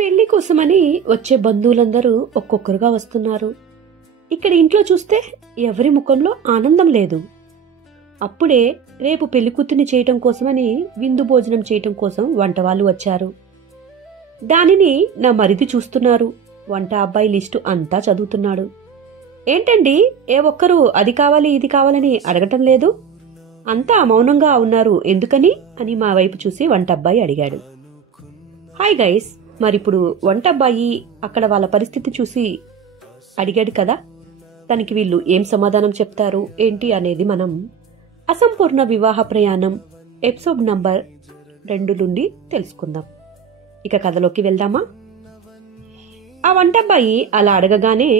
పెళ్లి కోసమని వచ్చే బంధువులందరూ ఒక్కొక్కరుగా వస్తున్నారు. ఇక్కడ ఇంట్లో చూస్తే ఎవరి ముఖంలో ఆనందం లేదు. అప్పుడే రేపు పెళ్లికూతుర్ని చేయటం కోసమని విందు భోజనం చేయటం కోసం వంట వాళ్ళు వచ్చారు. దానిని నా మరిది చూస్తున్నారు. వంట అబ్బాయి లిస్టు అంతా చదువుతున్నాడు. ఏంటండి, ఏ ఒక్కరూ అది కావాలి ఇది కావాలని అడగటం లేదు? అంతా మౌనంగా ఉన్నారు ఎందుకని అని మా వైపు చూసి వంట అబ్బాయి అడిగాడు. హాయ్ గైస్, మరిప్పుడు వంట అబ్బాయి అక్కడ వాళ్ళ పరిస్థితి చూసి అడిగాడు కదా, తనకి వీళ్ళు ఏం సమాధానం చెప్తారు ఏంటి అనేది మనం అసంపూర్ణ వివాహ ప్రయాణం ఎపిసోడ్ నంబర్ 2 నుండి తెలుసుకుందాం. ఇక కథలోకి వెళ్దామా? ఆ వంటబ్బాయి అలా అడగగానే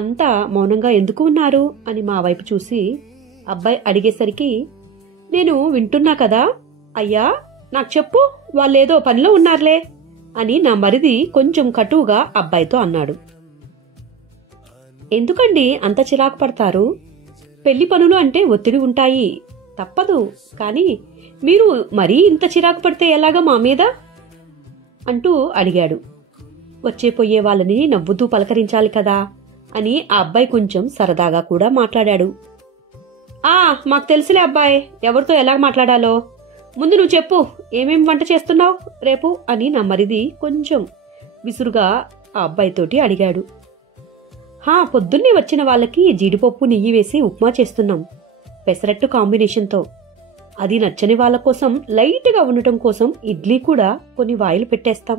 అంతా మౌనంగా ఎందుకు ఉన్నారు అని మా వైపు చూసి అబ్బాయి అడిగేసరికి, నేను వింటున్నా కదా అయ్యా, నాకు చెప్పు, వాళ్ళేదో పనిలో ఉన్నారులే అని నా మరిది కొంచెం కటువుగా అబ్బాయితో అన్నాడు. ఎందుకండి అంత చిరాకు పడతారు? పెళ్లి పనులు అంటే ఒత్తిడి ఉంటాయి, తప్పదు. కానీ మీరు మరీ ఇంత చిరాకు పడితే ఎలాగా మా మీద అంటూ అడిగాడు. వచ్చేపోయే వాళ్ళని నవ్వుతూ పలకరించాలి కదా అని ఆ అబ్బాయి కొంచెం సరదాగా కూడా మాట్లాడాడు. మాకు తెలుసులే అబ్బాయి, ఎవరితో ఎలా మాట్లాడాలో. ముందు నువ్వు చెప్పు, ఏమేం వంట చేస్తున్నావు రేపు అని నా మరిది కొంచెం విసురుగా ఆ అబ్బాయితోటి అడిగాడు. పొద్దున్నే వచ్చిన వాళ్ళకి జీడిపప్పు నెయ్యి వేసి ఉప్మా చేస్తున్నాం, పెసరట్టు కాంబినేషన్తో. అది నచ్చని వాళ్ళ కోసం లైట్గా ఉండటం కోసం ఇడ్లీ కూడా కొన్ని వాయిలు పెట్టేస్తాం.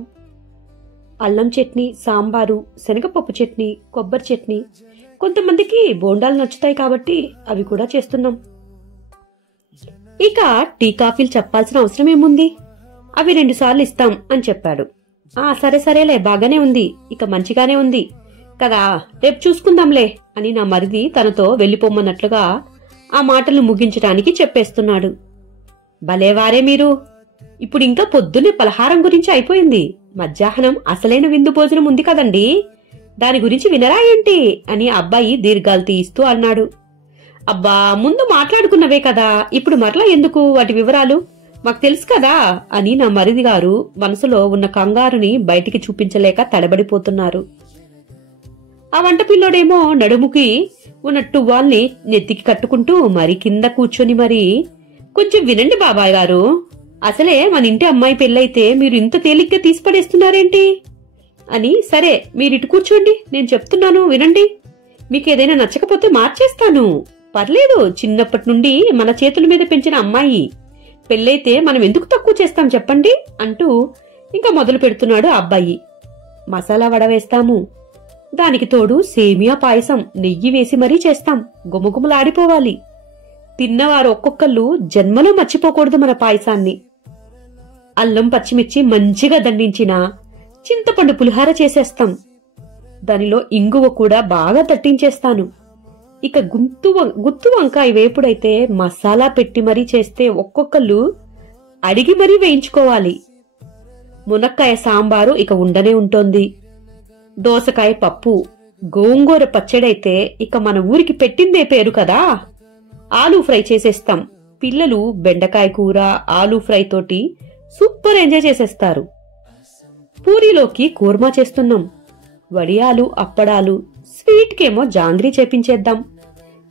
అల్లం చట్నీ, సాంబారు, శనగపప్పు చట్నీ, కొబ్బరి చట్నీ, కొంతమందికి బోండాలు నచ్చుతాయి కాబట్టి అవి కూడా చేస్తున్నాం. ఇక టీ కాఫీలు చెప్పాల్సిన అవసరం ఏముంది, అవి 2 సార్లు ఇస్తాం అని చెప్పాడు. సరేలే, బాగానే ఉంది, ఇక మంచిగానే ఉంది కదా, రేపు చూసుకుందాంలే అని నా మరిది తనతో వెళ్లిపోమ్మన్నట్లుగా ఆ మాటలు ముగించడానికి చెప్పేస్తున్నాడు. భలేవారే మీరు, ఇప్పుడు ఇంకా పొద్దున్నే పలహారం గురించి అయిపోయింది, మధ్యాహ్నం అసలైన విందు భోజనం ఉంది కదండి, దాని గురించి వినరా ఏంటి అని అబ్బాయి దీర్ఘాలు తీస్తూ అన్నాడు. అబ్బా, ముందు మాట్లాడుకున్నవే కదా, ఇప్పుడు మరలా ఎందుకు వాటి వివరాలు, మాకు తెలుసు కదా అని నా మరిది గారు మనసులో ఉన్న కంగారుని బయటికి చూపించలేక తడబడిపోతున్నారు. ఆ వంట పిల్లోడేమో నడుముకి ఉన్న టువ్వాల్ని నెత్తికి కట్టుకుంటూ మరి కింద కూర్చొని మరి, కొంచెం వినండి బాబాయ్ గారు, అసలే మన ఇంటి అమ్మాయి పెళ్ళైతే మీరు ఇంత తేలిగ్గా తీసిపడేస్తున్నారేంటి అని. సరే, మీరిటు కూర్చోండి, నేను చెప్తున్నాను వినండి, మీకేదైనా నచ్చకపోతే మార్చేస్తాను, పర్లేదు, చిన్నప్పటి నుండి మన చేతుల మీద పెంచిన అమ్మాయి పెళ్ళైతే మనం ఎందుకు తక్కువ చేస్తాం చెప్పండి అంటూ ఇంకా మొదలు పెడుతున్నాడు ఆ అబ్బాయి. మసాలా వడ వేస్తాము, దానికి తోడు సేమియా పాయసం నెయ్యి వేసి మరీ చేస్తాం, గుమగుమలాడిపోవాలి, తిన్నవారు ఒక్కొక్కళ్ళు జన్మలో మర్చిపోకూడదు మన పాయసాన్ని. అల్లం పచ్చిమిర్చి మంచిగా దండించిన చింతపండు పులిహార చేసేస్తాం, దానిలో ఇంగువ కూడా బాగా దట్టించేస్తాను. ఇక గుత్తు వంకాయ వేపుడైతే మసాలా పెట్టి మరీ చేస్తే ఒక్కొక్కళ్ళు అడిగి మరీ వేయించుకోవాలి. మునక్కాయ సాంబారు ఇక ఉండనే ఉంటోంది. దోసకాయ పప్పు, గోంగూర పచ్చడైతే ఇక మన ఊరికి పెట్టిందే పేరు కదా. ఆలూ ఫ్రై చేసేస్తాం, పిల్లలు బెండకాయ కూర ఆలూ ఫ్రై తోటి సూపర్ ఎంజాయ్ చేసేస్తారు. పూరీలోకి కూర్మా చేస్తున్నాం, వడియాలు అప్పడాలు, స్వీట్ కేమో జాంగ్రీ చేపించేద్దాం.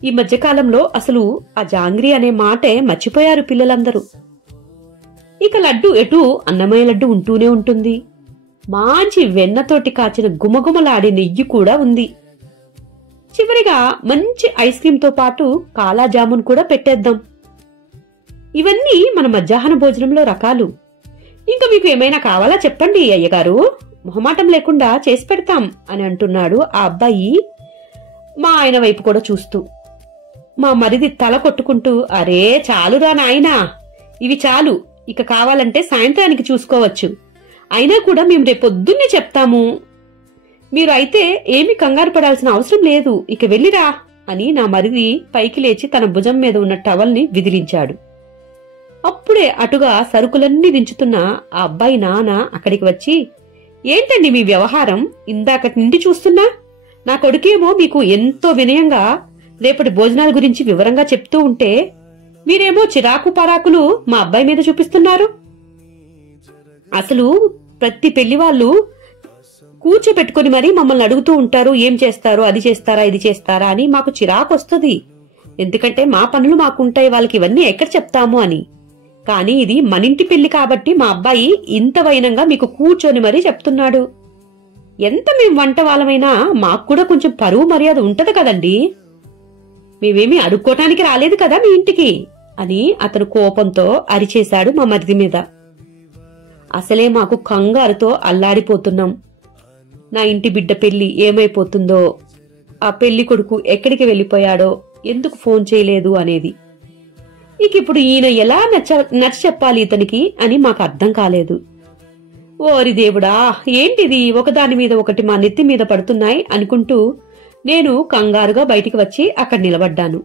ఈ మధ్యకాలంలో అసలు ఆ జాంగ్రీ అనే మాటే మర్చిపోయారు పిల్లలందరూ. ఇక లడ్డు ఎటు అన్నమయ్య లడ్డు ఉంటూనే ఉంటుంది, మంచి వెన్నతోటి కాచిన గుమగుమలాడే నెయ్యి కూడా ఉంది. చివరిగా మంచి ఐస్ క్రీమ్ తో పాటు కాలా జామున్ కూడా పెట్టేద్దాం. ఇవన్నీ మన మధ్యాహ్న భోజనంలో రకాలు. ఇంకా మీకు ఏమైనా కావాలా చెప్పండి అయ్యగారు, మొహమాటం లేకుండా చేసి పెడతాం అని అంటున్నాడు ఆ అబ్బాయి మా ఆయన వైపు కూడా చూస్తూ. మా మరిది తల కొట్టుకుంటూ, అరే చాలురా నాయనా, ఇవి చాలు, ఇక కావాలంటే సాయంత్రానికి చూసుకోవచ్చు, అయినా కూడా మేము రేపొద్దున్నే చెప్తాము, మీరు అయితే ఏమీ కంగారు పడాల్సిన అవసరం లేదు, ఇక వెళ్ళిరా అని నా మరిది పైకి లేచి తన భుజం మీద ఉన్న టవల్ని విదిలించాడు. అప్పుడే అటుగా సరుకులన్నీ దించుతున్న ఆ అబ్బాయి నాన్న అక్కడికి వచ్చి, ఏంటండి మీ వ్యవహారం, ఇందాకటి నుండి చూస్తున్నా, నా కొడుకేమో మీకు ఎంతో వినయంగా రేపటి భోజనాల గురించి వివరంగా చెప్తూ ఉంటే మీరేమో చిరాకు పరాకులు మా అబ్బాయి మీద చూపిస్తున్నారు. అసలు ప్రతి పెళ్లి వాళ్ళు కూర్చోబెట్టుకుని మరీ మమ్మల్ని అడుగుతూ ఉంటారు, ఏం చేస్తారు, అది చేస్తారా, ఇది చేస్తారా అని. మాకు చిరాకు వస్తుంది. ఎందుకంటే మా పనులు మాకుంటాయి, వాళ్ళకి ఇవన్నీ ఎక్కడ చెప్తాము అని. కానీ ఇది మనింటి పెళ్లి కాబట్టి మా అబ్బాయి ఇంత వైనంగా మీకు కూర్చొని మరీ చెప్తున్నాడు. ఎంత మేం వంట వాళ్ళమైనా మాకు కూడా కొంచెం పరువు మర్యాద ఉంటది కదండి. మేమేమీ అడుక్కోటానికి రాలేదు కదా మీ ఇంటికి అని అతను కోపంతో అరిచేశాడు మా మరిది మీద. అసలే మాకు కంగారుతో అల్లాడిపోతున్నాం. నా ఇంటి బిడ్డ పెళ్లి ఏమైపోతుందో, ఆ పెళ్లి కొడుకు ఎక్కడికి వెళ్లిపోయాడో, ఎందుకు ఫోన్ చేయలేదు అనేది. ఇక ఇప్పుడు ఈయన ఎలా నచ్చ చెప్పాలి ఇతనికి అని మాకు అర్థం కాలేదు. ఓరి దేవుడా, ఏంటిది ఒకదాని మీద ఒకటి మా నెత్తి మీద పడుతున్నాయి అనుకుంటూ నేను కంగారుగా బయటికి వచ్చి అక్కడ నిలబడ్డాను.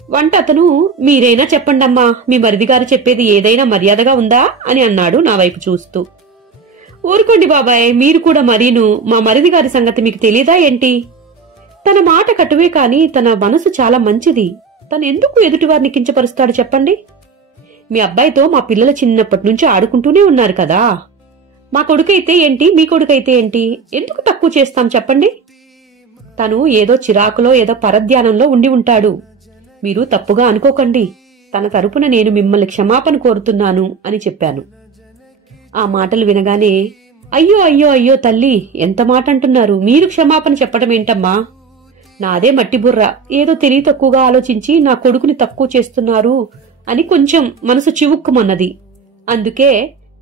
వంట అతను, మీరైనా చెప్పండమ్మా, మీ మరిది గారు చెప్పేది ఏదైనా మర్యాదగా ఉందా అని అన్నాడు నా వైపు చూస్తూ. ఊరుకోండి బాబాయ్, మీరు కూడా మరీను, మా మరిది గారి సంగతి మీకు తెలీదా ఏంటి? తన మాట కటువే కాని తన మనసు చాలా మంచిది. తను ఎందుకు ఎదుటివారిని కించపరుస్తాడు చెప్పండి? మీ అబ్బాయితో మా పిల్లలు చిన్నప్పటి నుంచి ఆడుకుంటూనే ఉన్నారు కదా. మా కొడుకైతే ఏంటి, మీ కొడుకైతే ఏంటి, ఎందుకు తక్కువ చేస్తాం చెప్పండి? తను ఏదో చిరాకులో ఏదో పరధ్యానంలో ఉండి ఉంటాడు. మీరు తప్పుగా అనుకోకండి. తన తరపున నేను మిమ్మల్ని క్షమాపణ కోరుతున్నాను అని చెప్పాను. ఆ మాటలు వినగానే, అయ్యో అయ్యో అయ్యో తల్లి, ఎంత మాట అంటున్నారు, మీరు క్షమాపణ చెప్పడం ఏంటమ్మా? నాదే మట్టి బుర్ర, ఏదో తెలివి తక్కువగా ఆలోచించి నా కొడుకుని తక్కువ చేస్తున్నారు అని కొంచెం మనసు చివుక్కుమన్నది. అందుకే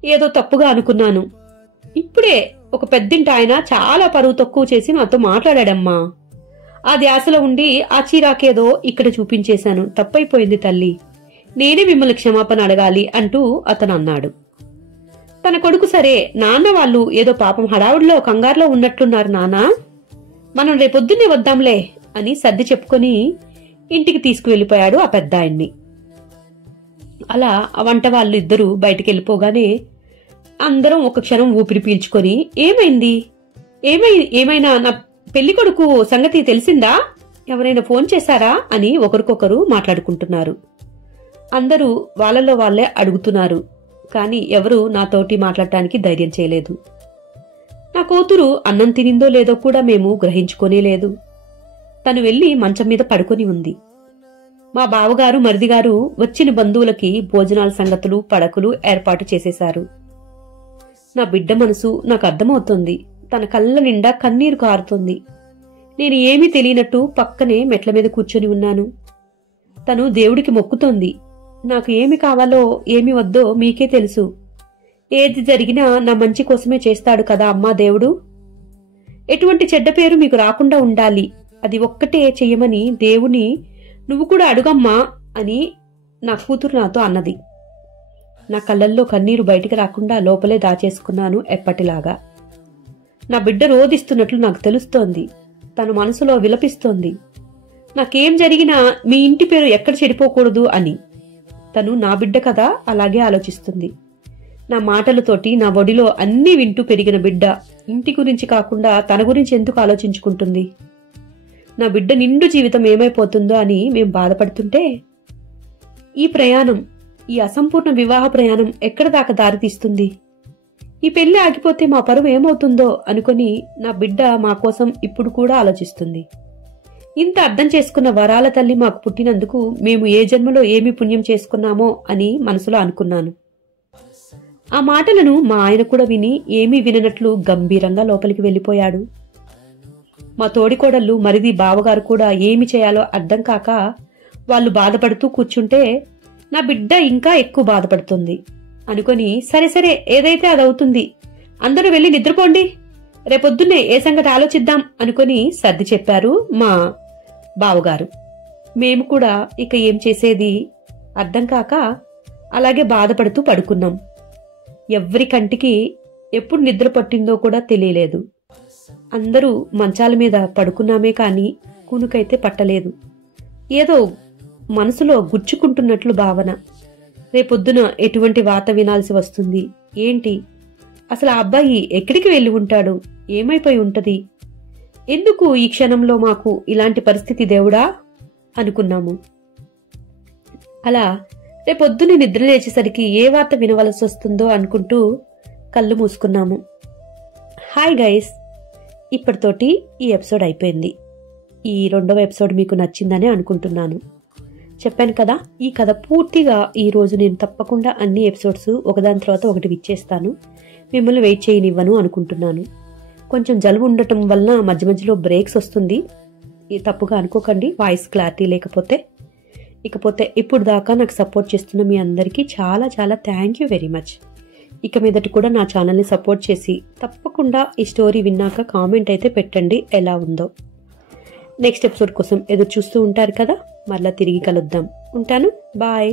ఏదో తప్పుగా అనుకున్నాను. ఇప్పుడే ఒక పెద్దింటి ఆయన చాలా పరువు తక్కువ చేసి నాతో మాట్లాడాడమ్మా. ఆ ధ్యాసలో ఉండి ఆ చీరాకేదో ఇక్కడ చూపించేశాను. తప్పైపోయింది తల్లి, నేనే మిమ్మల్ని క్షమాపణ అడగాలి అంటూ అతను అన్నాడు. తన కొడుకు, సరే నాన్న వాళ్ళు ఏదో పాపం హడావుడిలో కంగారులో ఉన్నట్లున్నారు నాన్నా, మనం రేపొద్దున్నే వద్దాంలే అని సర్ది చెప్పుకొని ఇంటికి తీసుకువెళ్లిపోయాడు ఆ పెద్ద ఆయన్ని. అలా ఆ వంట వాళ్ళు ఇద్దరు బయటికి వెళ్ళిపోగానే అందరం ఒక క్షణం ఊపిరి పీల్చుకొని, ఏమైంది, ఏమైనా నా పెళ్లి కొడుకు సంగతి తెలిసిందా, ఎవరైనా ఫోన్ చేశారా అని ఒకరికొకరు మాట్లాడుకుంటున్నారు. అందరూ వాళ్ళలో వాళ్లే అడుగుతున్నారు. కాని ఎవరూ నాతోటి మాట్లాడటానికి ధైర్యం చేయలేదు. నా కూతురు అన్నం తినిందో లేదో కూడా మేము గ్రహించుకోనేలేదు. తను వెళ్లి మంచం మీద పడుకొని ఉంది. మా బావగారు మరిదిగారు వచ్చిన బంధువులకి భోజనాల సంగతులు పడకలు ఏర్పాటు చేసేశారు. నా బిడ్డ మనసు నాకు అర్థమవుతోంది. తన కళ్ళ నిండా కన్నీరు కారుతోంది. నేను ఏమీ తెలియనట్టు పక్కనే మెట్ల మీద కూర్చొని ఉన్నాను. తను దేవుడికి మొక్కుతోంది. నాకు ఏమి కావాలో ఏమి వద్దో మీకే తెలుసు. ఏది జరిగినా నా మంచి కోసమే చేస్తాడు కదా అమ్మా దేవుడు. ఎటువంటి చెడ్డ పేరు మీకు రాకుండా ఉండాలి, అది ఒక్కటే చెయ్యమని దేవుని నువ్వు కూడా అడుగమ్మా అని నా కూతురు నాతో అన్నది. నా కళ్ళల్లో కన్నీరు బయటికి రాకుండా లోపలే దాచేసుకున్నాను ఎప్పటిలాగా. నా బిడ్డ రోదిస్తున్నట్లు నాకు తెలుస్తోంది. తన మనసులో విలపిస్తోంది, నాకేం జరిగినా మీ ఇంటి పేరు ఎక్కడ చెడిపోకూడదు అని. తను నా బిడ్డ కదా, అలాగే ఆలోచిస్తుంది. నా మాటలతోటి నా ఒడిలో అన్నీ వింటూ పెరిగిన బిడ్డ ఇంటి గురించి కాకుండా తన గురించి ఎందుకు ఆలోచించుకుంటుంది? నా బిడ్డ నిండు జీవితం ఏమైపోతుందో అని మేం బాధపడుతుంటే, ఈ ప్రయాణం, ఈ అసంపూర్ణ వివాహ ప్రయాణం ఎక్కడ దాకా దారితీస్తుంది? ఈ పెళ్లి ఆగిపోతే మా పరువు ఏమవుతుందో అనుకుని నా బిడ్డ మా కోసం ఇప్పుడు కూడా ఆలోచిస్తుంది. ఇంత అర్థం చేసుకున్న వరాల తల్లి మాకు పుట్టినందుకు మేము ఏ జన్మలో ఏమి పుణ్యం చేసుకున్నామో అని మనసులో అనుకున్నాను. ఆ మాటలను మా ఆయన కూడా విని ఏమీ విననట్లు గంభీరంగా లోపలికి వెళ్లిపోయాడు. మా తోడికోడళ్ళు మరిది బావగారు కూడా ఏమి చేయాలో అర్థం కాక వాళ్ళు బాధపడుతూ కూర్చుంటే నా బిడ్డ ఇంకా ఎక్కువ బాధపడుతుంది అనుకుని, సరే సరే ఏదైతే అదవుతుంది, అందరూ వెళ్లి నిద్రపోండి, రేపొద్దున్నే ఏ సంగతి ఆలోచిద్దాం అనుకుని సర్ది చెప్పారు మా బావగారు. మేము కూడా ఇక ఏం చేసేది అర్థం కాక అలాగే బాధపడుతూ పడుకున్నాం. ఎవ్వరి కంటికి ఎప్పుడు నిద్ర పట్టిందో కూడా తెలియలేదు. అందరూ మంచాల మీద పడుకున్నామే కాని కునుకైతే పట్టలేదు. ఏదో మనసులో గుచ్చుకుంటున్నట్లు భావన. రేపొద్దున ఎటువంటి వాత వినాల్సి వస్తుంది ఏంటి, అసలు ఆ అబ్బాయి ఎక్కడికి వెళ్లి ఉంటాడు, ఏమైపోయి ఉంటది, ఎందుకు ఈ క్షణంలో మాకు ఇలాంటి పరిస్థితి దేవుడా అనుకున్నాము. అలా రేపొద్దున నిద్ర లేచేసరికి ఏ వార్త వినవలసి వస్తుందో అనుకుంటూ కళ్ళు మూసుకున్నాము. హాయ్ గైస్, ఇప్పటితోటి ఈ ఎపిసోడ్ అయిపోయింది. ఈ 2వ ఎపిసోడ్ మీకు నచ్చిందని అనుకుంటున్నాను. చెప్పాను కదా, ఈ కథ పూర్తిగా ఈరోజు నేను తప్పకుండా అన్ని ఎపిసోడ్స్ ఒకదాని తర్వాత ఒకటి విచ్చేస్తాను. మిమ్మల్ని వెయిట్ చేయనివ్వను అనుకుంటున్నాను. కొంచెం జలుబు ఉండటం వలన మధ్య మధ్యలో బ్రేక్స్ వస్తుంది. తప్పుగా అనుకోకండి వాయిస్ క్లారిటీ లేకపోతే. ఇకపోతే ఇప్పుడు దాకా నాకు సపోర్ట్ చేస్తున్న మీ అందరికీ చాలా చాలా థ్యాంక్ యూ వెరీ మచ్. ఇక మీదట కూడా నా ఛానల్ని సపోర్ట్ చేసి తప్పకుండా ఈ స్టోరీ విన్నాక కామెంట్ అయితే పెట్టండి ఎలా ఉందో. నెక్స్ట్ ఎపిసోడ్ కోసం ఎదురు చూస్తూ ఉంటారు కదా. మళ్ళీ తిరిగి కలుద్దాం. ఉంటాను. బాయ్.